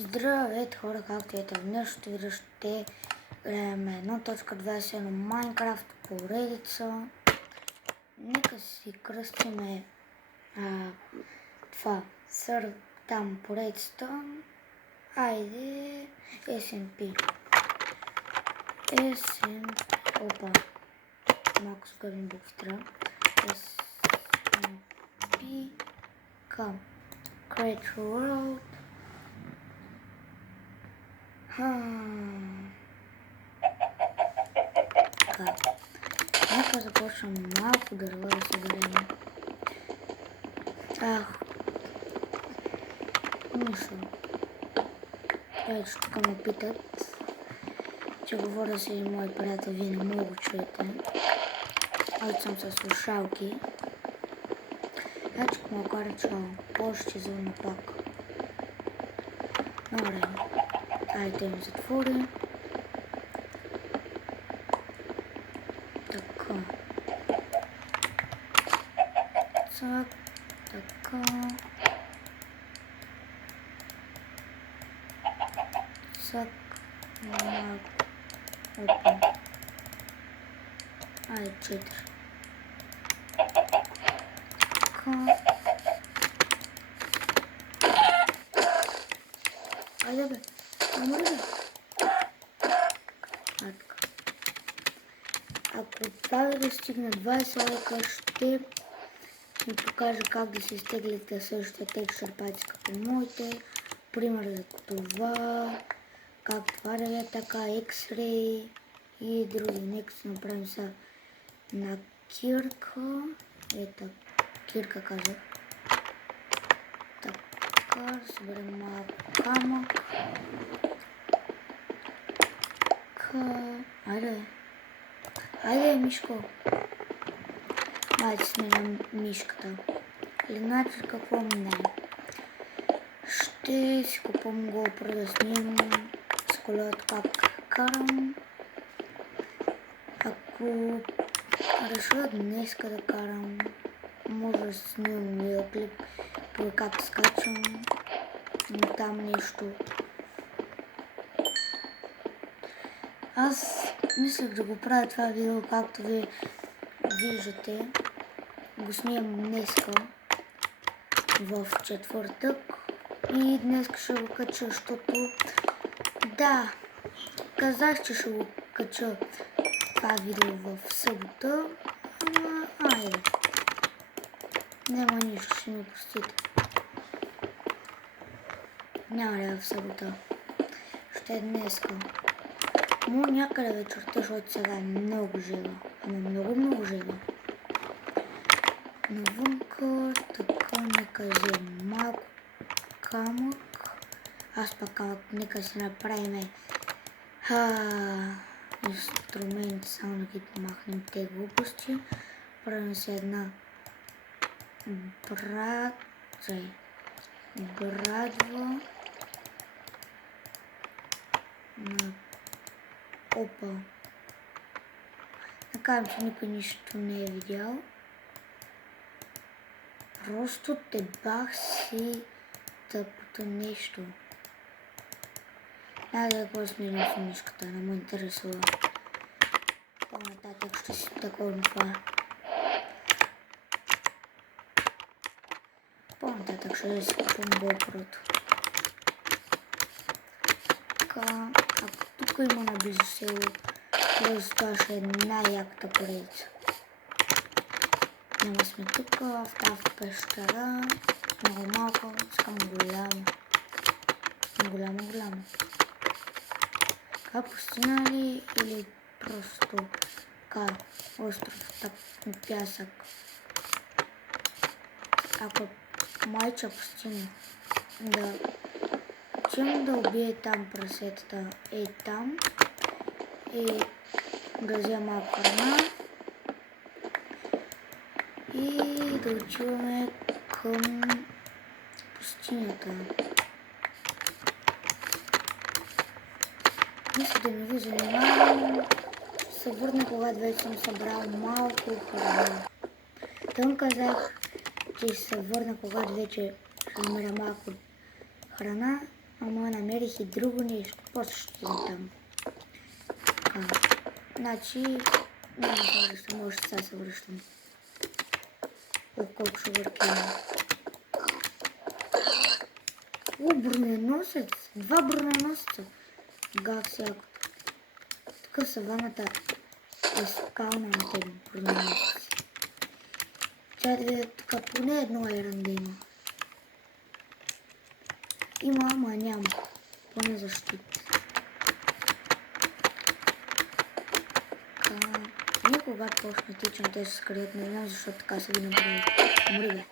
Здравейте хора, както ето в днешното видео ще играем 1.21 Майнкрафт поредица. Нека си кръстиме това там поредицата. Айде SMP. Опа. Малко сгъвим буквите. SMP към Create World. Така. Нека започнем малко дърва да съберем. Нищо. Ето тук ме питат, че говоря си и мои приятели, вие не мога чуете. Аз съм със слушалки. Значи му кара чало. Още звънна пак. Добре. Айде ми затвори. Така. Цак. Така. Цак. Малко. Опа. Айде 4. Така. Айде бе. Умри бе. Така. Ако това да стигне 20 лайка, ще ми покажа как да се изтеглите същия текстчър пати като моите. Пример за това, как това да е така, X-Ray и други. Нека си направим сега на кирка. Ето, кирка казах. Така, съберем малко камък. Айде. Айде, Мишко. Айде сменям мишката. Иначе какво не. Ще си купам GoPro да снимам с колата как карам. Ако реша днеска да карам, може да снимам видеоклип по как скачам. Но там нещо. Аз мислех да го правя това видео, както ви виждате. Го снимам днеска в четвъртък и днеска ще го кача, защото да, казах, че ще го кача това видео в събота, ама айде. Няма нищо, ще ми простите. Няма ли в събота. Ще е днеска. Но някъде вечерта, защото сега е много жива. Ама много жива. Навънка, така, нека вземем малко камък. Аз пък камък, нека си направим инструменти, само да ги махнем те глупости. Правим се една брадва. Опа. Накарам, че никой нищо не е видял. Просто те бах си тъпото нещо. Айде да го сменим с мишката, не му интересува. По-нататък ще си такова това. По-нататък ще си купим GoPro-то. Така, ако тук има наблизо село, това ще е най-яката поредица. Няма сме тук, в тази пещера, много малко, искам голямо. Голямо. Така пустина ли или просто така остров, так пясък? Ако майча пустина, да чем да убие там прасетата е там и да взема малко храна и да отиваме към пустинята. Мисля да не ви занимавам. Се върна, когато вече съм събрал малко храна. Тъм казах, че се върна, когато вече намеря малко храна, ама намерих и друго нещо. После ще идем там. Значи, няма да се връщам, още сега се връщам. Колко шугърки има. Броненосец! 2 броненосеца! Гав всяко. Тук саваната е скална на тези броненосеци. Тя да видя тук поне едно айран да има. Има, ама няма. Поне защита. Ние когато почне тичам, те се скрият, не знам защо така са ги направили. Умри бе.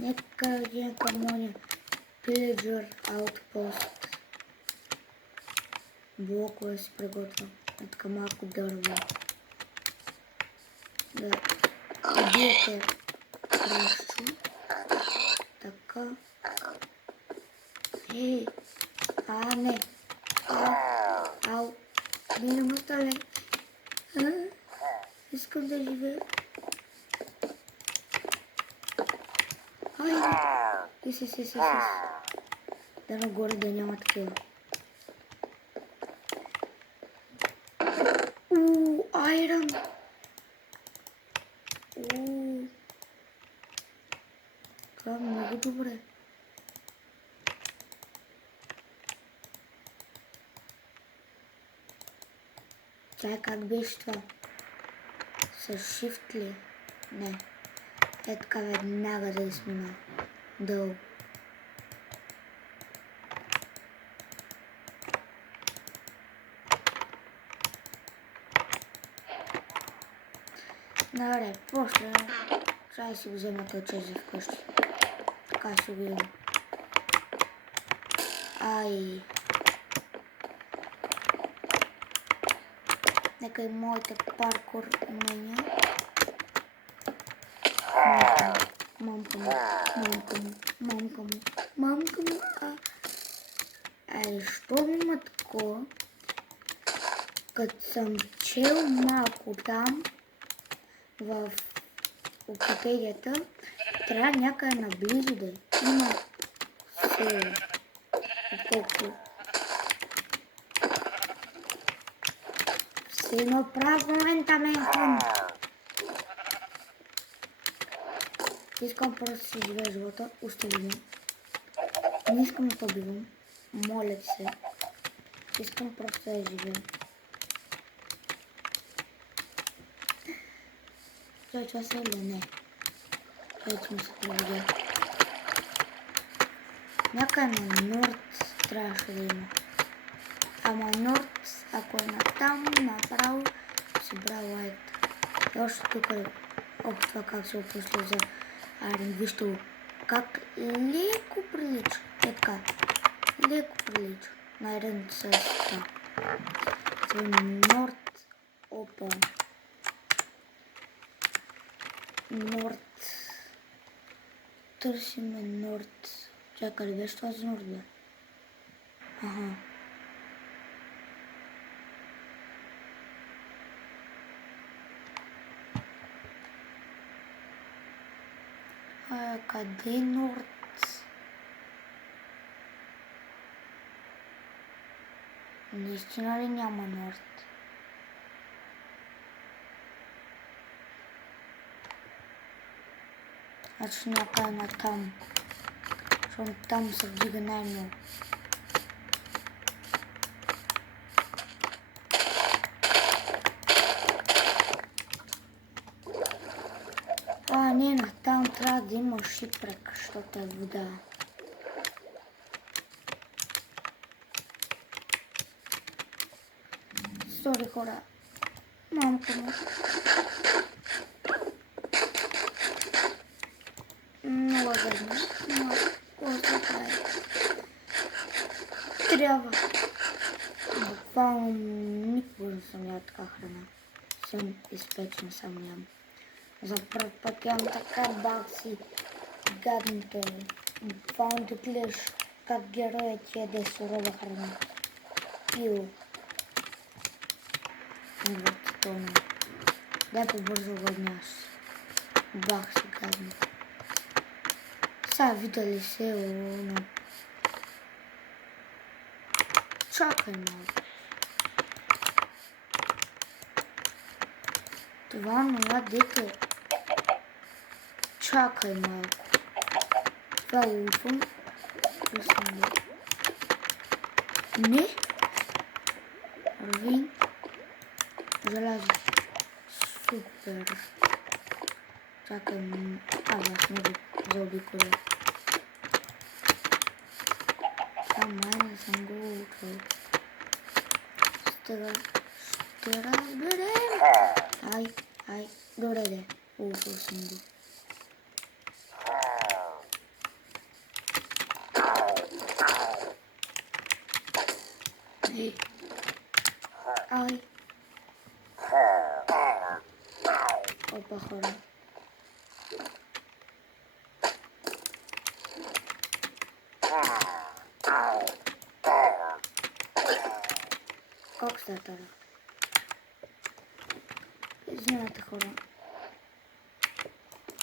Нека видим към моя Pillager Outpost. Блокове си приготвям. Е така малко дърво. Да убиете кръщу. Така. Ей! Не! Ау! Не ме оставяй! Искам да живея. Ис. Да нагоре да няма такива. Айрон! Това е много добре. Чай, как беше това? С shift ли? Не. Е така веднага да измина. Долу. Добре, после трябва да си го взема този чезе вкъщи. Така ще го има. Ай. Нека и моите паркур умения. Мамка му. Що ми има такова? Като съм чел малко там в Википедията, трябва някъде наблизо да има село. Колко силно прав в момента ме хрум. Искам просто да си живея живота, остави ме. Не искам да побивам. Моля ти се. Искам просто да живея. Това са или не? Ето ми се проведе. Някъде на Норд трябваше да има. Ама Норд, ако е на там, направо си бра лайк. И още тук е. Това как се опусля за Айрон. Вижте го. Как леко прилича. Е така. Леко прилича. На Айрон с това. Норд. Опа. Норд. Търсиме Норд. Чакай, ли беше това за Норд, бе? Ага. Къде е Норд? Наистина ли няма Норд? Значи някъде на там. Защото там се вдига най-много. Не, на там трябва да има шипрек, защото е вода. Сори, хора. Мамка му. Много гадно. Но какво прави? Трябва. Буквално никога не съм ял така храна. Съм изпечен, сам ям. За първ път ям така бакси гадното. Буквално да гледаш как героят ти яде сурова храна. Пил. Невъртително. Дай по-бързо въдняш. Бах си гадно. Сега видя ли се на Чакай малко. Това нова дете. Чакай малко. Това улфам. Не. Рви. Желязо. Супер. Чакай. Аз не го заобиколя. Май не съм го учил. Ще разберем. Ай. Добре де. Учил съм го. Ай. Опа, хора. Как стартара? Извинявайте, хора.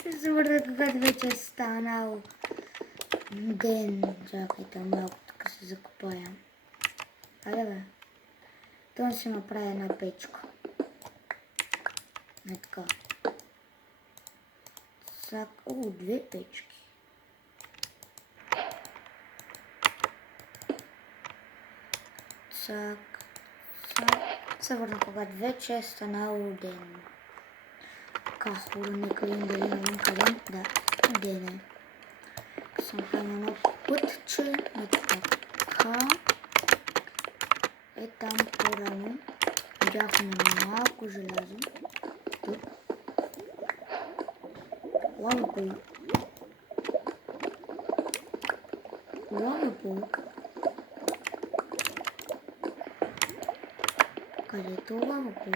Забравя когато вече е станал ден. Чакайте малко, така се закопая. Айде бе. Това ще направя една печка. Не така. Две печки. Цак. Се върна когато вече е станал ден. Така, хора, нека видим дали навън къде. Да, ден е. Съм правил едно пътче. Не така. Е там по-рано. Видяхме малко желязо. Тук. Лавапол. Където лавапол?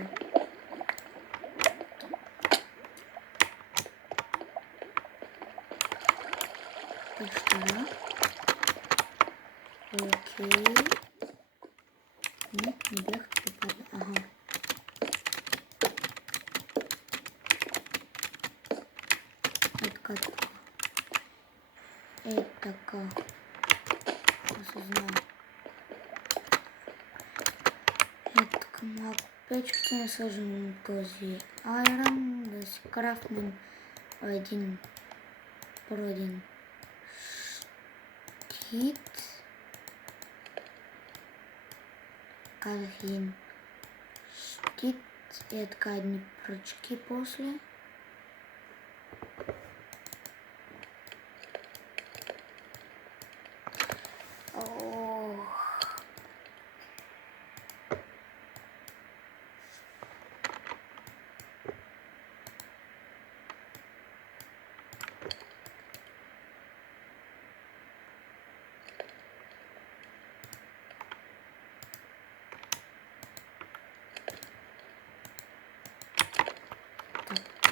Пещера. Окей. Не бях попадал. Ага. Така. Осъзнавам. Така малко печките не сложим този айрон, да си крафтнем един щит. Казах един щит и така едни пръчки после.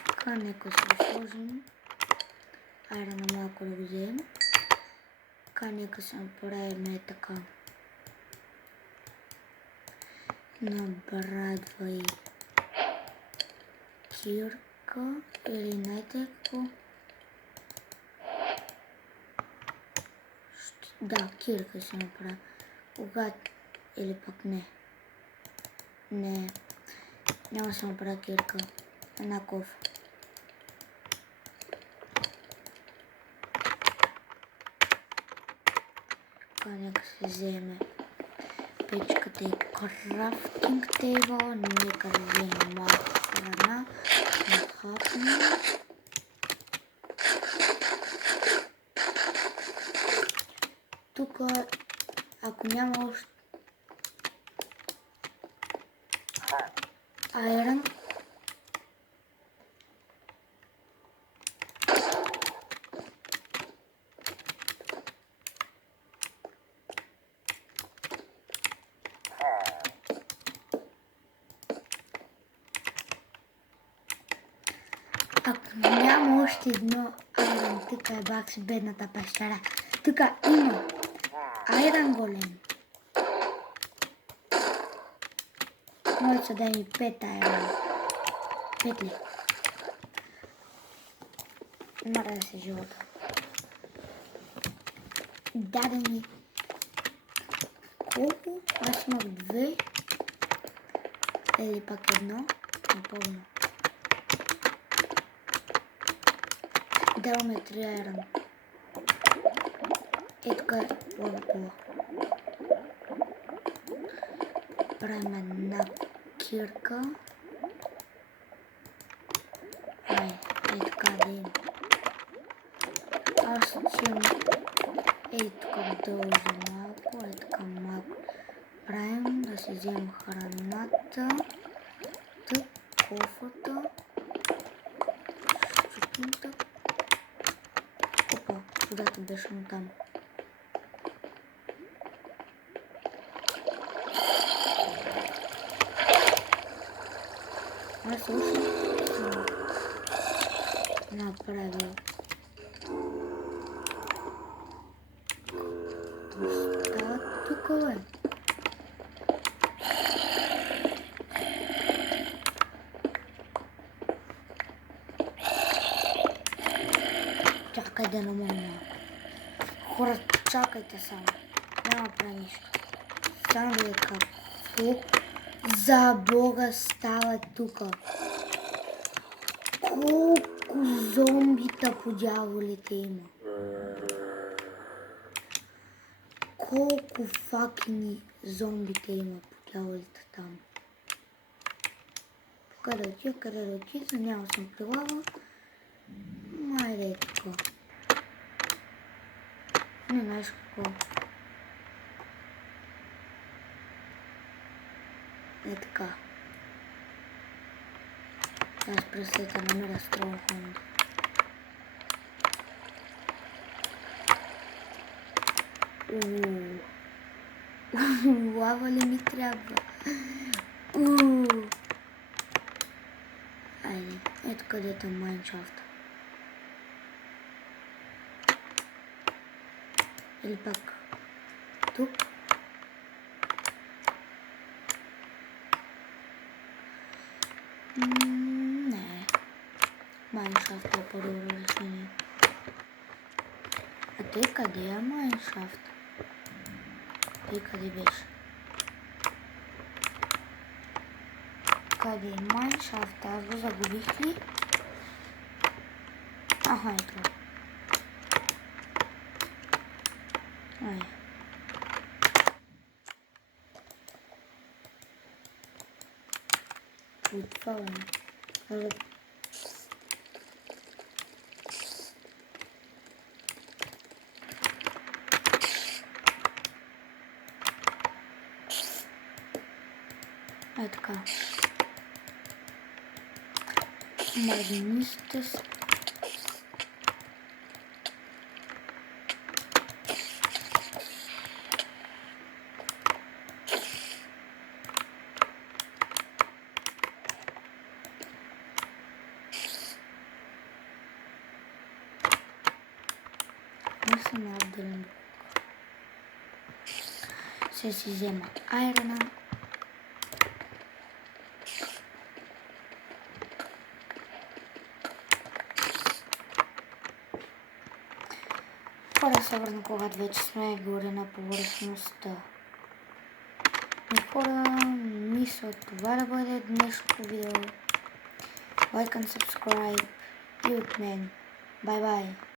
Така, нека се сложим. Айде на малко да го вземем. Така, нека се направим така. Набрадвай кирка или знаете какво? Да, кирка се направя. Когато или пък не. Не. Няма се направя кирка. Една кофа. Нека се вземе печката и крафтинг тейбъл. Нека да вземе малко храна. Нахапне. Тук, ако няма още айрон, ако няма още едно айрон, тук е бакс бедната пещера. Тук има айрон голем. Може да ми 5 айрон. 5 ли? Мара да се живота. Даде ми колко? Аз имах 2 или пак 1, не помня. Даваме 3 айрон. Е така е лъвбула. Правим една кирка. Ай, е така да има. Аз отивам тук долу за малко, така малко. Правим да си вземем храната. Тък, кофата. Щупим. Опа, водата беше там. Аз още направил. Става тук, бе. Чакай да намалям. Хора, чакайте само. Няма прави нищо. Само да какво за Бога става тук? Колко зомбита по дяволите има? Колко факини зомбите има по дяволите там? Къде да отида, няма съм прилава. Майде е така. Не знаеш какво. Е така. Аз пресета намеря Stronghold. Лава ли ми трябва? Айде, ето където е майншафта. Или пак тук. Не. Майншафта е по-добро решение. А той къде е майншафта? Той къде беше? Къде е майншафта? Аз го загубих ли? Аха, ето. Ай. Отвалям. Ай така. Магнисте с... Не съм отделен. Ще си взема айрона. Хора се върна, когато вече сме горе на повърхността. И хора, мисля това да бъде днешното видео. Like and subscribe и от мен. Bye bye.